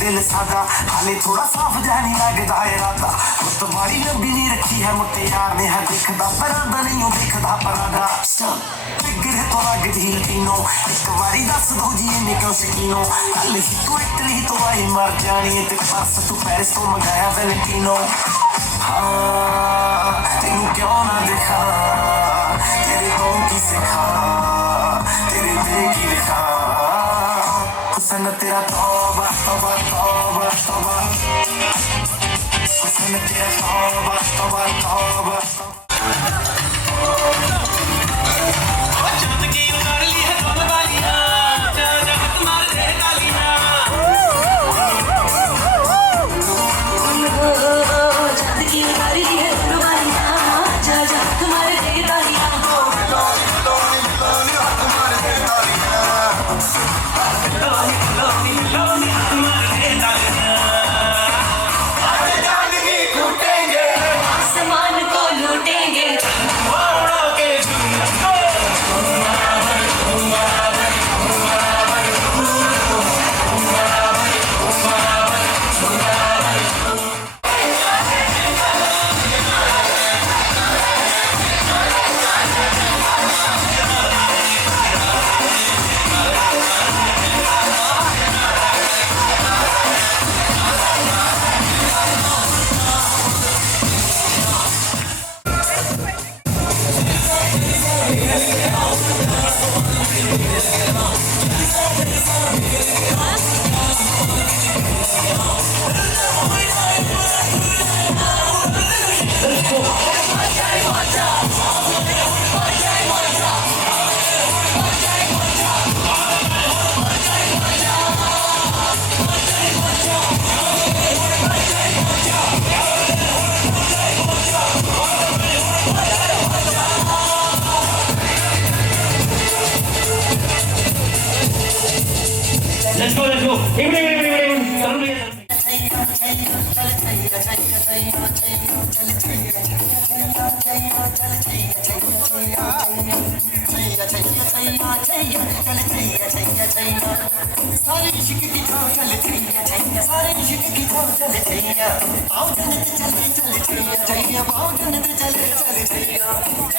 दिल सादा हाले थोड़ा साफ जानी लगदा है राता तो बड़ी लंबी नहीं रखी है मुट्टे यार ने है दिखदा परादा नहीं हो दिखदा परादा गिरे तो लग दी तीनों एक बारी दस दो जी ने क्यों शकीनो कल ही तू इटली तो आई मर जानी है ते पास तू पेरिस तो मंगाया वैलेंटिनो हाँ तेनू क्यों ना देखा तेरे कौन की सिखा तेरे तेरा तौबा तौबा तौबा तौबा हुस्न तेरा तौबा तौबा तौबा चांद की उतार ली है कम वालियां जगत मार दे डालियां चांद की उतारी है रुबाइयां जा जा तुम्हारे दे तालियां आसमान को लूटेंगे Let's go, let's go. Evening. सारे इश्क की थाव चल छैया सारे इश्क की थाव चल छैया आओ जन्नत चले चल छैया छैया आओ जन्नत चले चल छैया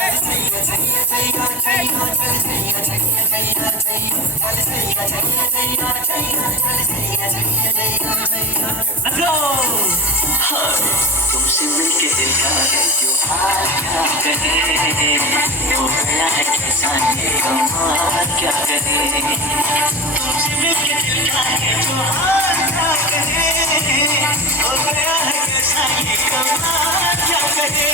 छैया छैया छैया छैया चल छैया छैया छैया छैया चल छैया छैया छैया छैया चल छैया छैया छैया छैया Let's go. तुमसे मिलके दिल का है जो हाल क्या करे हो गया है कैसा ये कमाल क्या करे तुमसे मिलके दिल का है जो हाल क्या करे हो गया है कैसा ये कमाल क्या करे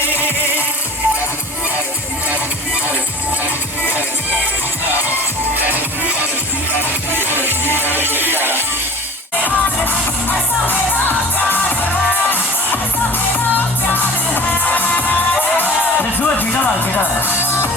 Let's do it, Gita.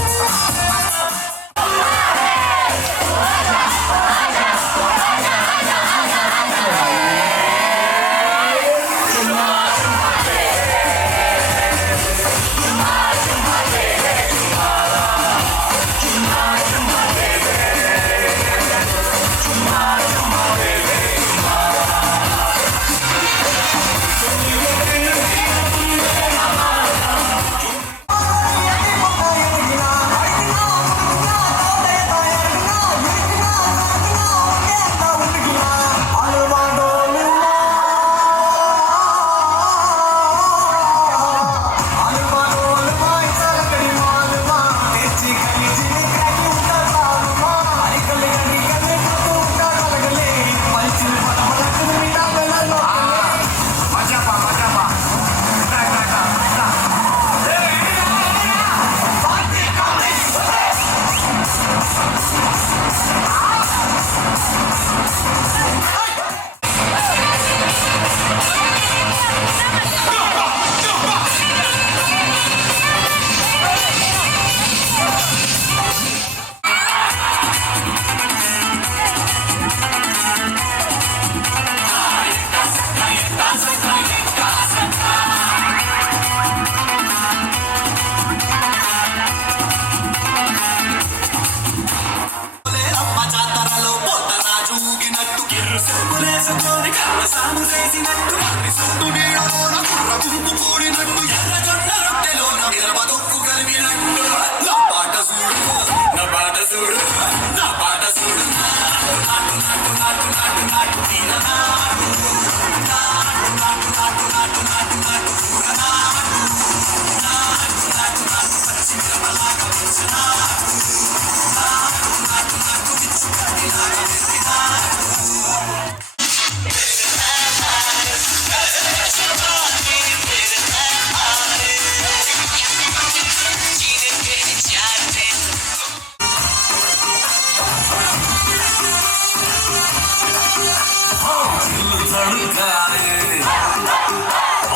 धड़काए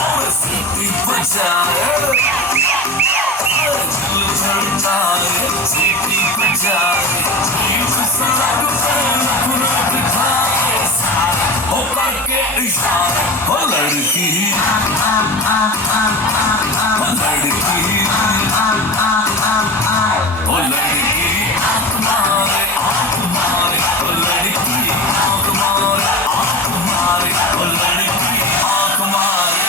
और सीटी बजाए दिल धड़काए सीटी बजाए एक सड़क पे पूरा बिठाए सारा हो करके इशारा हो लड़की हो लड़की हो लड़की आंख मारे हो लड़की आंख मारे हो लड़की आंख मारे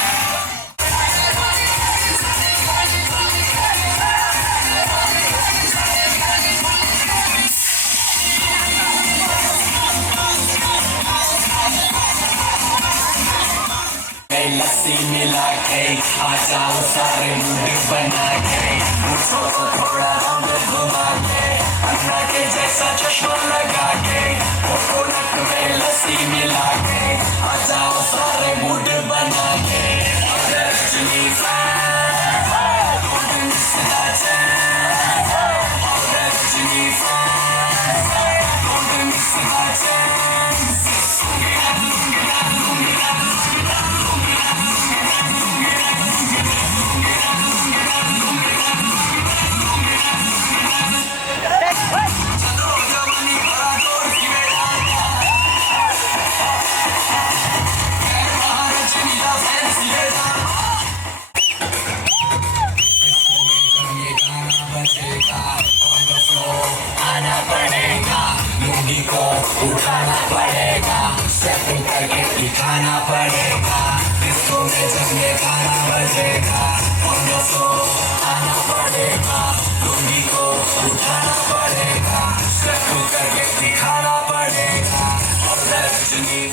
लस्सी मिला के आ जाओ सारे मूड बना के मुझको तो थोड़ा रंग घुमा के अन्ना के जैसा चश्मा लगा के कोकोनट में लस्सी मिला के आ जाओ सारे मूड बना के रजनी आना पड़ेगा लुंगी को उठाना पड़ेगा स्टेपिंग करके दिखाना पड़ेगा इसको में जमने गाना बजेगा आना पड़ेगा लुंगी को उठाना पड़ेगा स्टेपिंग करके दिखाना पड़ेगा और रजनी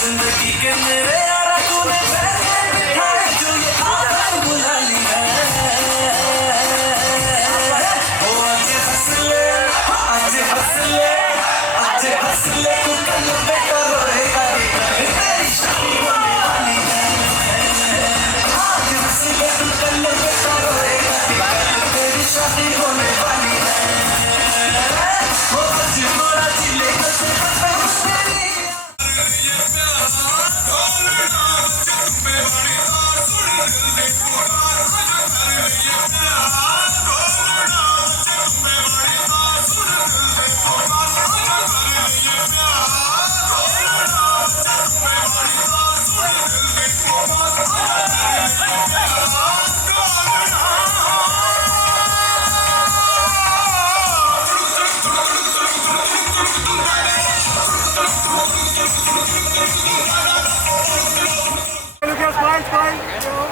जिंदगी के मेरे यारा तूने बिठाए जो ये आदत बुला ली है ओ आज हंस ले तू कल बेटा रोएगा तेरी शादी होने वाली है आज हंस ले तू कल बेटा रोएगा तेरी शादी होने वाली है ओ आज मोरा जिले Lucas, vai.